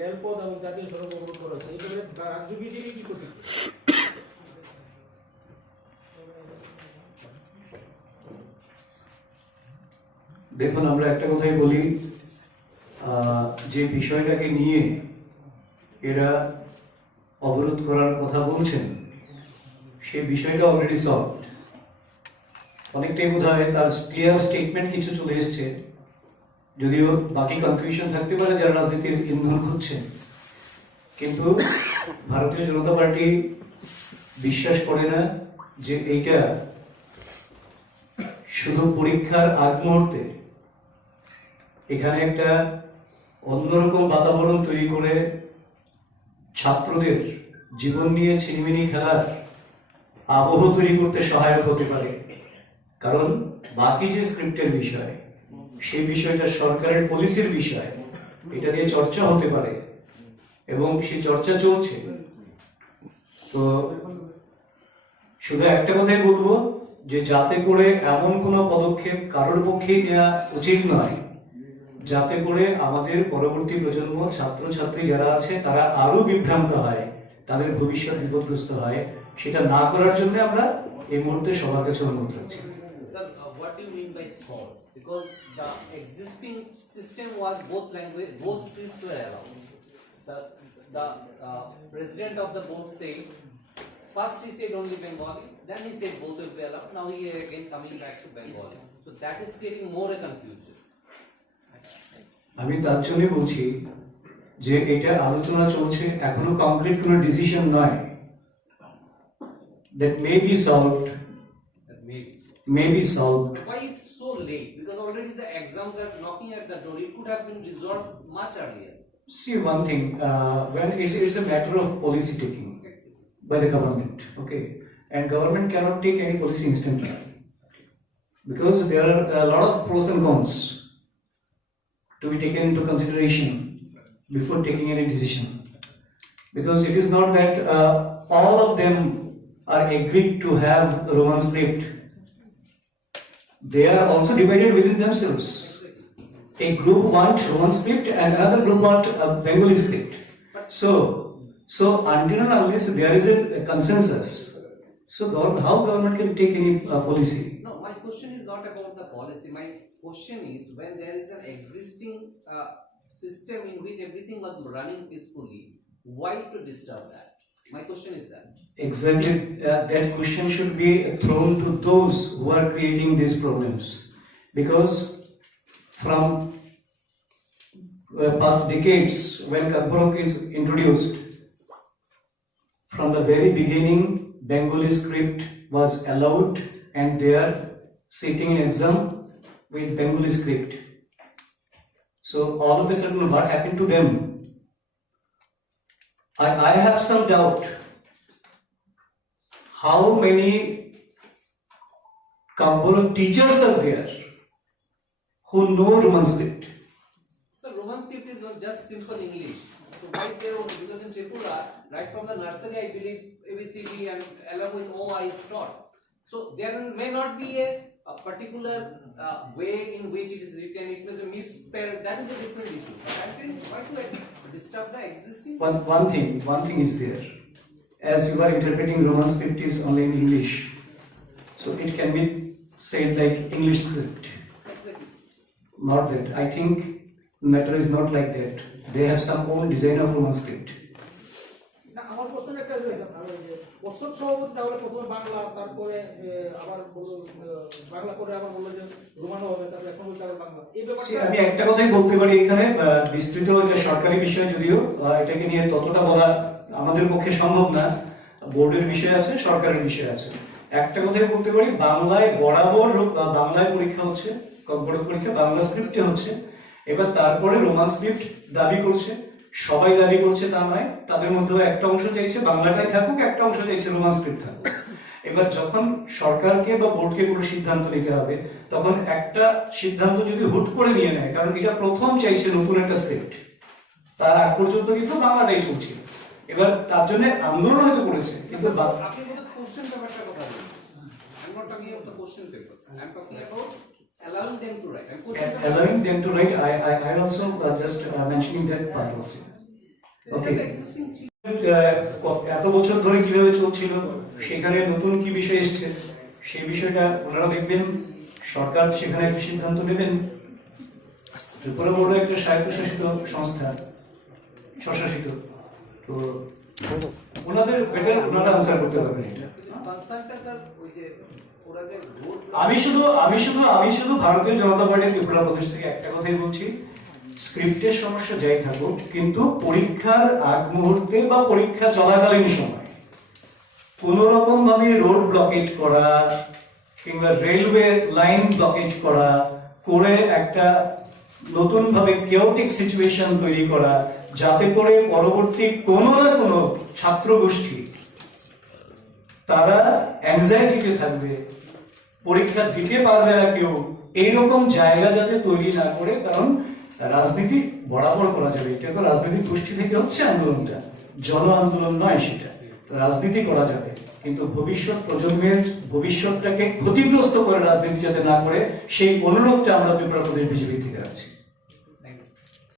রেলপথ এবং জাতীয় সড়ক অবরোধ করা হয়েছে। এইভাবে রাজ্য বিজেপি কি করতে দেখুন, আমরা একটা কথাই বলি যে বিষয়টাকে নিয়ে এরা অবরোধ করার কথা বলছেন, সে বিষয়টা অলরেডি সলভ অনেকটাই বোধ হয় তার ক্লিয়ার স্টেটমেন্ট কিছু চলে এসছে। যদিও বাকি কনফিউশন থাকতে পারে যারা রাজনীতির ইন্ধন খুঁজছেন। কিন্তু ভারতীয় জনতা পার্টি বিশ্বাস করে না যে এইটা শুধু পরীক্ষার আগ মুহূর্তে এখানে একটা অন্যরকম বাতাবরণ তৈরি করে ছাত্রদের জীবন নিয়ে ছিনিমিনি খেলার আবহ তৈরি করতে সহায়ক হতে পারে। কারণ বাকি যে স্ক্রিপ্টের বিষয় সেই বিষয়টা সরকারের পলিসির বিষয়। এটা নিয়ে চর্চা হতে পারে। এবং সেই চর্চা চলছে। তো শুধু একটা কথাই বলব যে যাতে করে এমন কোনো পদক্ষেপ কারোর পক্ষেই নেওয়া উচিত নয়, যাতে করে আমাদের পরবর্তী প্রজন্ম, ছাত্রছাত্রী যারা আছে, তারা আরও বিভ্রান্ত হয়, তাদের ভবিষ্যৎ বিপদগ্রস্ত হয়। সেটা না করার জন্য আমরা এই মুহূর্তে সবার কাছে অনুরোধ রাখছি। Sir, uh, what do you mean by solve? Because the existing system was both language, both scripts were allowed. The, the uh, president of the board said, first he said only Bengali, then he said both will be allowed, now he again coming back to Bengali. So that is creating more a confusion. আমি তার জন্য বলছি যে এটা আলোচনা চলছে এখনো complete কোনো ডিসিশন নয় that may be solved That maybe. May be solved Why it's so late? Because already the exams are knocking at the door, it could have been resolved much earlier. See one thing, uh, when it's, it's a matter of policy taking by the government, okay, and government cannot take any policy instantly because there are a lot of pros and cons to be taken into consideration before taking any decision. Because it is not that uh, all of them are agreed to have Roman script. They are also divided within themselves a group want Roman script and another group want a Bengali script. So, so until and unless there is a, a consensus, so gov- how government can take any uh, policy? No, my question is not about the policy. My question is when there is an existing uh, system in which everything was running peacefully, why to disturb that? My question is that. Exactly, uh, that question should be thrown to those who are creating these problems, because from uh, past decades when Kakborok is introduced, from the very beginning, Bengali script was allowed and they are sitting in exam with Bengali script. So all of a sudden, what happened to them? I, I have some doubt. How many Kakborok teachers are there who know Roman script? The Roman script is was just simple English. So why there because in Tripura, right from the nursery, I believe ABCD and along with O I is taught. So there may not be a, a particular uh, way in which it is written. It may. That is a different issue. But I think why to disturb the existing? One, one thing, one thing is there. As you are interpreting Roman script is only in English. So it can be said like English script. Exactly. Not that. I think matter is not like that. They have some own design of Roman script. না আমার প্রশ্ন একটা সভাপতি তাহলে প্রথমে বাংলা, তারপরে আবার বাংলা করে আবার বলল যে রোমানো হবে তারপরে এখন বলতে আবার বাংলা। এই আমি একটা কথাই বলতে পারি এখানে বিস্তৃত এটা সরকারি বিষয় যদিও এটাকে নিয়ে ততটা বলা আমাদের পক্ষে সম্ভব না। বোর্ডের বিষয় আছে, সরকারের বিষয় আছে। একটা কথাই বলতে পারি, বাংলায় বরাবর বাংলায় পরীক্ষা হচ্ছে কম্পিউটার পরীক্ষা, বাংলা স্ক্রিপ্টে হচ্ছে। এবার তারপরে রোমান স্ক্রিপ্ট দাবি করছে। সবাই দাবি করছে তা নয়, তাদের মধ্যেও একটা অংশ চাইছে বাংলাটাই থাকুক, একটা অংশ চাইছে রোমান স্ক্রিপ্ট থাকুক। এবার যখন সরকারকে বা বোর্ডকে কোনো সিদ্ধান্ত নিতে হবে, তখন একটা সিদ্ধান্ত যদি হুট করে নিয়ে নেয়, কারণ এটা প্রথম চাইছে নতুন একটা স্ক্রিপ্ট। তার আগ পর্যন্ত কিন্তু বাংলাটাই চলছিল এবার তার জন্য আন্দোলন হয়তো করেছে, কিন্তু আপনি কোশ্চেন পেপারটার কথা বলছেন the question paper I am talking about allowing them to write. And allowing them to write, I, I, I also uh, just uh, mentioning that part also. Okay. ক- এত বছর ধরে কীভাবে চলছিল? সেখানে নতুন কি বিষয় এসছে? সেই বিষয়টা ওনারা দেখবেন সরকার সেখানে একটা সিদ্ধান্ত নেবেন? ত্রিপুরা বোর্ড একটা স্বায়ত্তশাসিত সংস্থা স্বশাসিত। তো ওনাদের বেটার ওনারা আনসার করতে পারবেন। এটা স্যার ওই যে আমি শুধু আমি শুধু আমি শুধু ভারতীয় জনতা পার্টি ত্রিপুরা প্রদেশ থেকে একটা কথাই বলছি। স্ক্রিপ্টের সমস্যা যাই থাকুক, কিন্তু পরীক্ষার আগ মুহূর্তে বা পরীক্ষা চলাকালীন সময় কোন রকম ভাবে রোড ব্লকেট করা কিংবা রেলওয়ে লাইন ব্লকেট করা, করে একটা নতুন ভাবে কেওটিক সিচুয়েশন তৈরি করা, যাতে করে পরবর্তী কোনো না কোনো ছাত্র গোষ্ঠী তারা অ্যাংজাইটিতে থাকবে। পরীক্ষা দিতে পারবে না কেউ। এইরকম জায়গা যাতে তৈরি না করে, কারণ রাজনীতি বরাবর করা যাবে। এটা তো রাজনৈতিক গোষ্ঠী থেকে হচ্ছে আন্দোলনটা। জন আন্দোলন নয় সেটা। রাজনীতি করা যাবে। কিন্তু ভবিষ্যৎ প্রজন্মের ভবিষ্যৎটাকে ক্ষতিগ্রস্ত করে রাজনীতি যাতে না করে, সেই অনুরোধটা আমরা ত্রিপুরা প্রদেশ বিজেপি থেকে রাখছি।